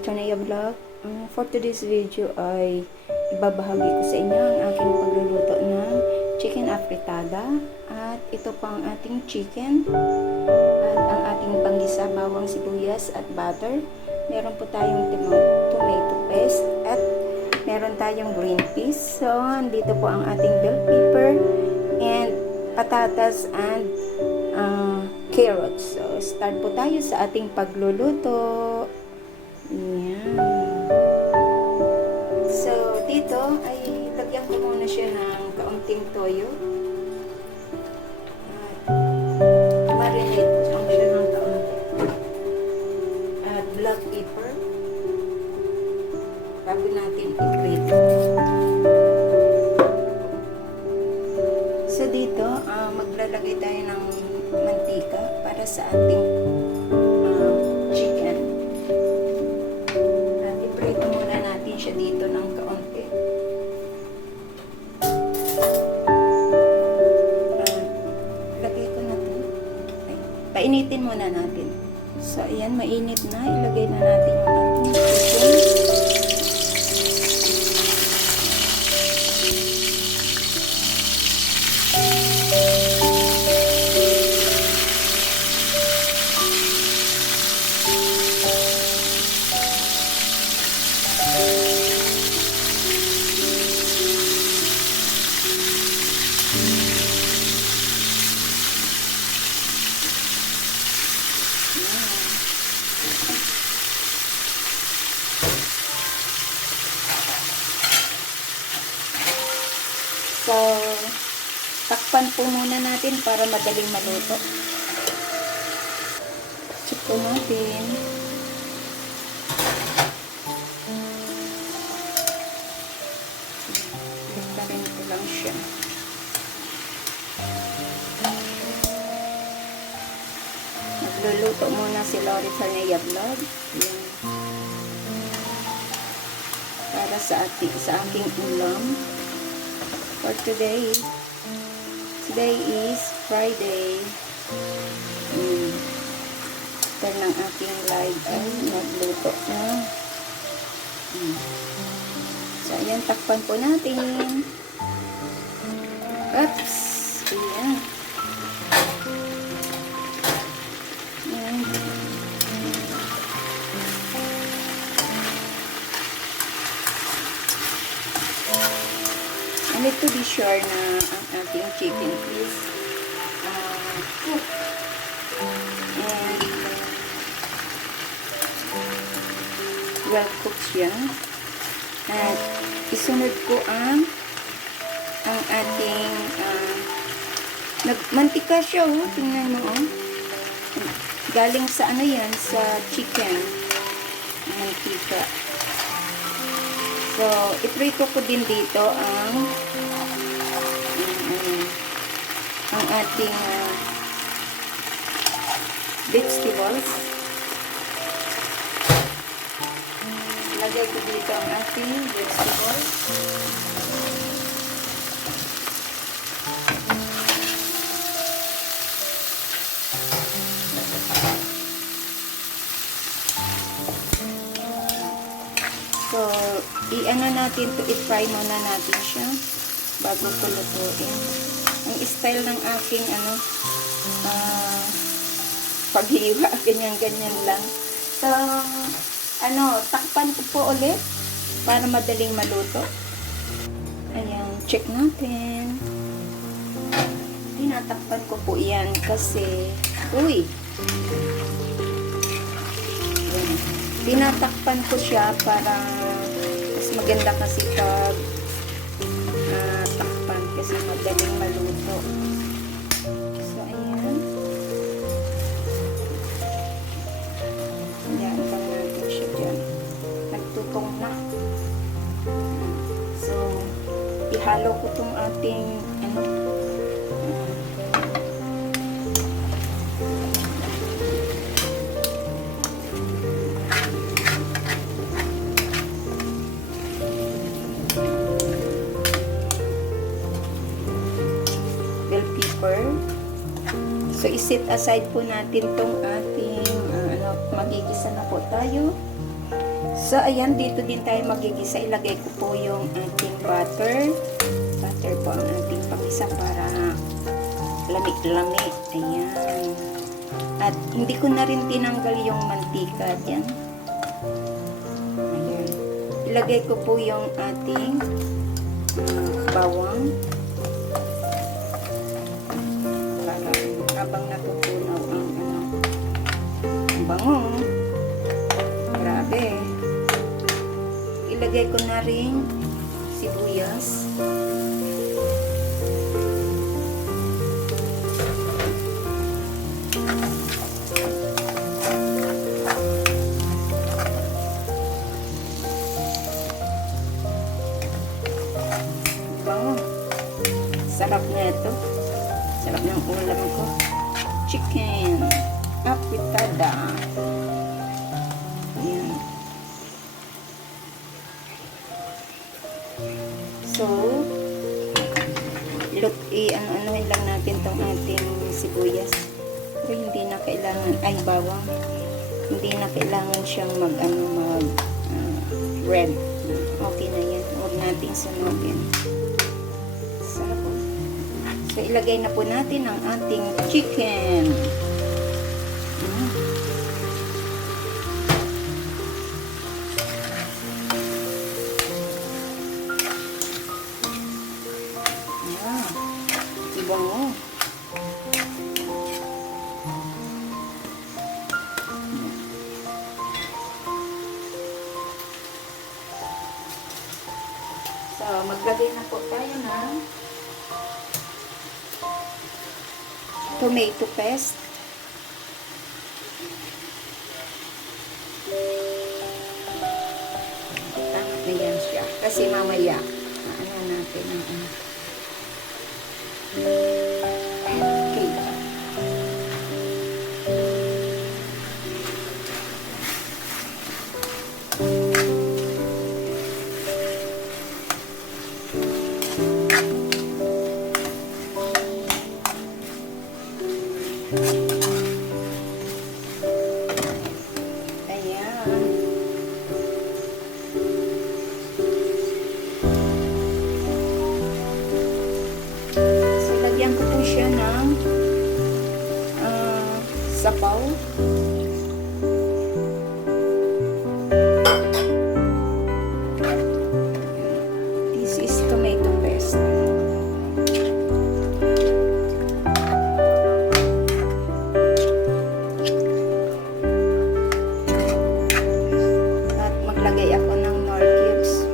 Lauritanea Vlog. For today's video ay ibabahagi ko sa inyo ang aking pagluluto ng chicken afritada. At ito pa ang ating chicken. At ang ating panggisa, bawang sibuyas at butter. Meron po tayong tomato paste at meron tayong green peas. So, dito po ang ating bell pepper and patatas and carrots. So, start po tayo sa ating pagluluto. Ayan. So, dito ay lagyan ko muna siya ng kaunting toyo. At marinate ko lang siya ng kaunti. At black pepper. Bago natin i-prito. So, dito, maglalagay tayo ng mantika para sa ating chicken. At i-prito muna natin siya dito ng kaunti. Lagay ko na ito. Painitin muna natin. So, ayan, mainit na. Ilagay na natin yung ating chicken. So, takpan po muna natin para madaling maluto. Check po natin. Takpan ko lang siya. Nagluluto muna si Lauritanea Vlog. Para sa aking ulam. For today is Friday. After ng aking live ay nagluto na. So, ayan, takpan po natin. Oops! Ayan. Ayan. I need to be sure na ang ating chicken is cooked. And well cooked siya. At isunod ko ang ating nagmantika siya, oh. Tingnan mo, oh. Galing sa ano yan, sa chicken. Mantika. So, iprito ko din dito ang ating vegetables. Lagay ko dito ang ating vegetables. So, i-ano natin to, i-fry muna natin siya bago ko lutuin. Ang style ng aking paghiwa, ganyan-ganyan lang. So, takpan ko po ulit para madaling maluto. Ayan, check natin. Tinatakpan ko po yan kasi, ayan. Tinatakpan ko siya para mas maganda kasi pag takpan kasi madaling maluto. So, ayan. Ayan, pang natin siya dyan. Nagtutong na. So, ihalo ko itong ating bell pepper. So, iset aside po natin tong ating magigisa na po tayo. So, ayan, dito din tayo magigisa. Ilagay ko po yung ating butter. Butter po ang ating pag-isa para lamig-lamig. Ayan. At hindi ko na rin tinanggal yung mantika dyan. Ayan. Ilagay ko po yung ating bawang. Para habang natutunaw ang bango. Grabe. Ilagay ko na rin sibuyas. Bango. Sarap na ito. Sarap ng ulam ko. Chicken afritada. Ayan. So, ano-anohin lang natin tong ating sibuyas. Pero hindi na kailangan, ay bawang. Hindi na kailangan siyang red. Okay na yan. Huwag natin sunugin. So, ilagay na po natin ang ating chicken. Bango. So, maglagay na po tayo ng tomato paste. Tama na yan siya. Kasi mamaya, ano natin ang okay. Ayan. Lagyan ko po siya ng sabaw. This is tomato paste. At maglagay ako ng nor cubes.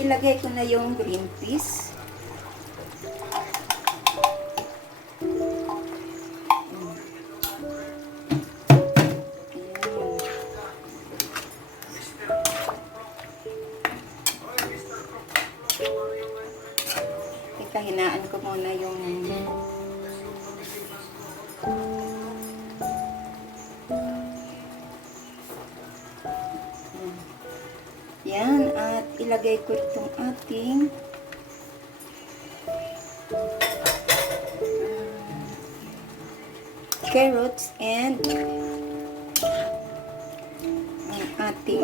Ilagay ko na yung green peas. Kahinaan ko muna yung yan, at ilagay ko itong ating carrots and ang ating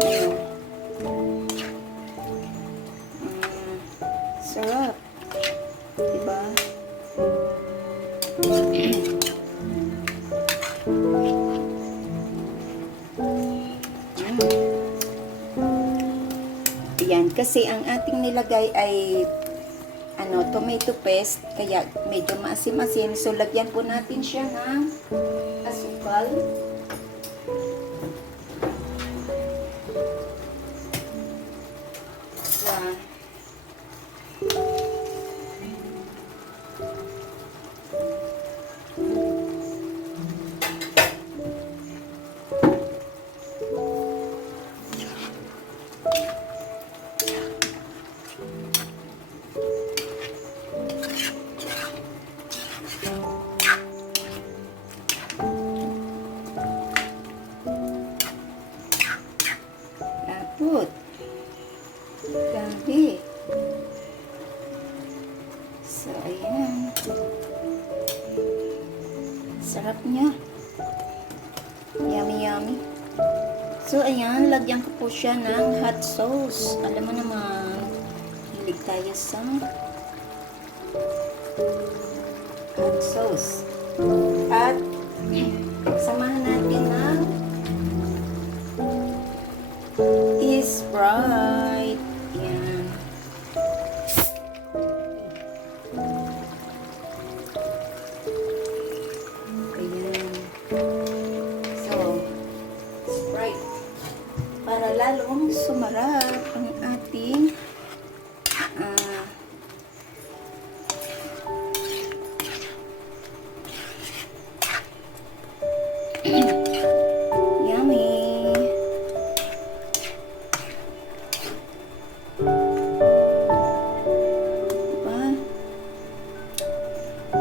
Sarap. Diba? Yan, kasi ang ating nilagay ay tomato paste, kaya medyo maasim-asim. So, lagyan po natin siya ng asukal. Yan. Lapot. Gabi. So, ayan. Sarap niya. Yummy, yummy. So, ayan. Lagyan ko po siya ng hot sauce. Alam mo naman, hilig tayo sa hot sauce. At, samahan natin ng Sprite. Yan. Ayan. So, Sprite. Para lalong sumarap ang ating yummy.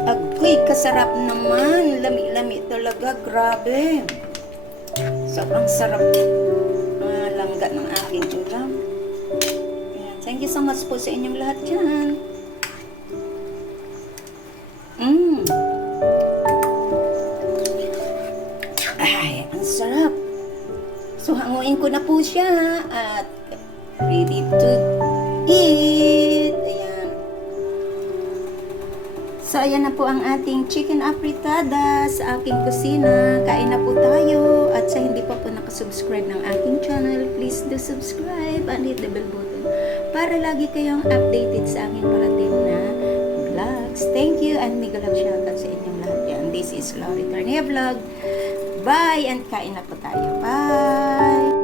Agoy, kasarap naman. Lami-lami talaga. Grabe. Sobrang sarap langga ng aking ulam. Thank you so much po sa inyong lahat dyan. Ay, ang sarap. So, hanguin ko na po siya at ready to eat. Ayan. So, ayan na po ang ating chicken afritada sa aking kusina. Kain na po tayo. At sa hindi pa po nakasubscribe ng aking channel, please do subscribe and hit the bell button para lagi kayong updated sa aking parating na vlogs. Thank you and mega love shoutout sa inyong lahat yan. This is Lori Tarnia Vlog. Bye and kain na po tayo. Bye!